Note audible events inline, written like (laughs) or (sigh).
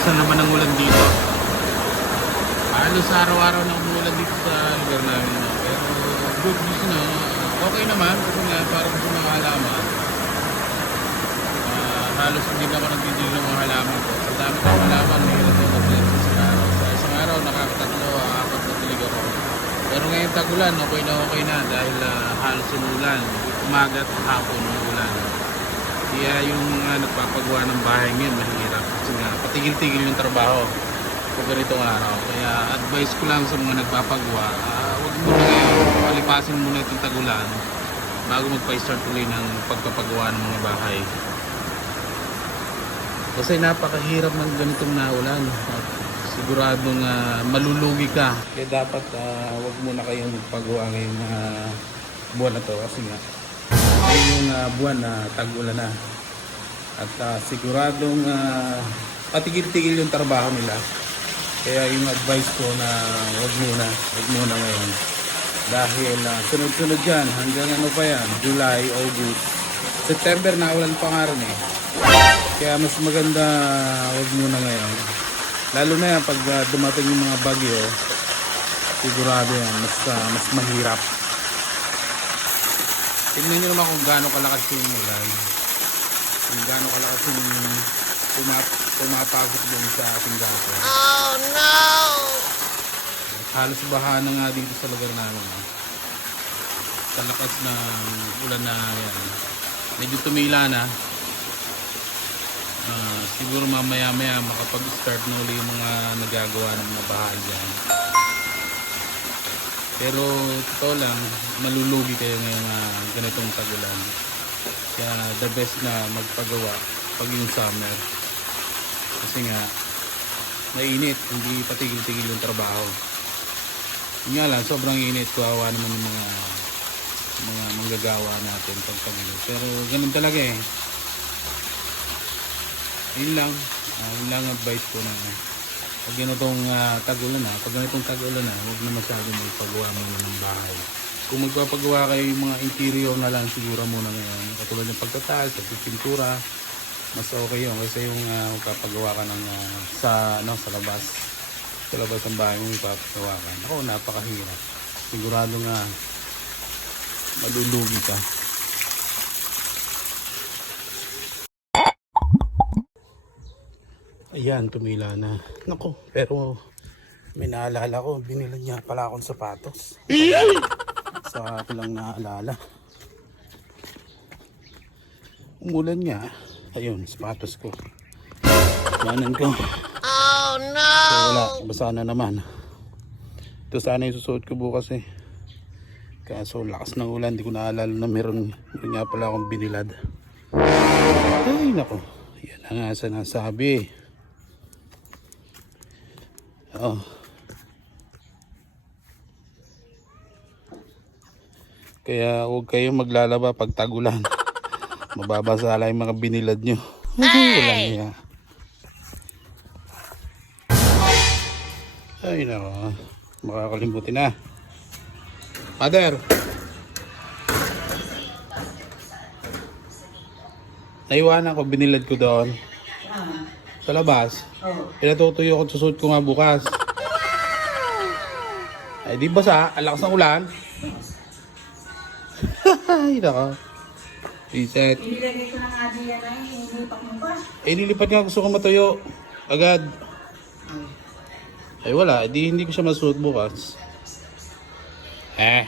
Lakas na naman ang ulan dito. Halos araw-araw na umulan dito sa lugar namin. No? Pero good news no, okay naman kasi nga parang sa mga halaman. Uh, halos hindi na ako nagtitil ng mga halaman ko. Sa dami ng halaman, may hirap ako sa isang araw. Sa isang araw, nakakatatlo, apat na tulig ako. Pero ngayon tagulan, okay na okay na dahil uh, halos umulan. Umaga at hapon umulan. Kaya yung mga nagpapagawa ng bahay ngayon, mahirap. Kasi nga, patigil-tigil yung trabaho sa ganitong araw. Kaya advice ko lang sa mga nagpapagawa, ah, huwag muna ngayon, palipasin muna itong tagulan bago magpa-start ulit ng pagpapagawa ng mga bahay. Kasi napakahirap ng ganitong naulan. At siguradong ah, malulugi ka. Kaya dapat ah, huwag muna kayong magpagawa ngayong ah, buwan na to kasi nga ngayon yung ah, buwan na tag-ulan na. At ah, siguradong uh, patigil-tigil yung trabaho nila. Kaya yung advice ko na wag muna, wag muna ngayon. Dahil ah, sunod-sunod yan, hanggang ano pa yan, July, August, September na ulan pa nga rin eh. Kaya mas maganda wag muna ngayon. Lalo na yan pag ah, dumating yung mga bagyo, sigurado yan, mas, ah, mas mahirap. Tingnan nyo naman kung gaano kalakas yung ulan. Kung gaano kalakas yung pumap pumapasok dun sa ating gato. Oh no! Halos baha na nga dito sa lugar namin. Sa lakas ng ulan na yan. Medyo tumila na. Ah, siguro mamaya maya makapag-start na uli yung mga nagagawa ng mga bahay dyan. Pero totoo lang, malulugi kayo ngayong uh, ganitong tagulan. Kaya the best na magpagawa pag yung summer. Kasi nga, mainit, hindi patigil-tigil yung trabaho. Yun nga lang, sobrang init, kawawa naman yung mga mga manggagawa natin pag tagilid. Pero ganun talaga eh. Yun lang, ah, yun lang ang advice ko na pag ganitong uh, tagulan na, pag ganitong tagulan na, huwag na masyadong magpagawa muna ng bahay. Kung magpapagawa kayo yung mga interior na lang siguro muna ngayon, katulad ng pagtataas, at pintura, mas okay yun. Kasi yung uh, magpapagawa ka ng ah, sa ano sa labas. Sa labas ng bahay mo magpapagawa ka. Ako napakahirap. Sigurado nga malulugi ka ayan tumila na nako pero may naalala ko binila niya pala akong sapatos sa ko lang naalala umulan nga ayun sapatos ko Banan ko Oh no! So wala, basa na naman. Ito sana yung susuot ko bukas eh. Kaso lakas ng ulan, di ko naalala na meron, meron nga pala akong binilad. Ay nako, yan ang nga sinasabi. Oh. Kaya huwag kayong maglalaba pag tagulan. (laughs) Mababasa lang yung mga binilad nyo. (laughs) Walang iya. Ay nako, makakalimutin na. Mother! Naiwanan ko, binilad ko doon. Sa labas. Pinatutuyo ko, susuot ko nga bukas. Ay, di ba sa? Ang lakas ng ulan. (laughs) Ay, nako. Reset. Nilagay ko na nga diyan ay hinipak mo pa. Eh, nilipat nga gusto ko matuyo. Agad. Ay, wala. Di, hindi ko siya masuot bukas. Eh.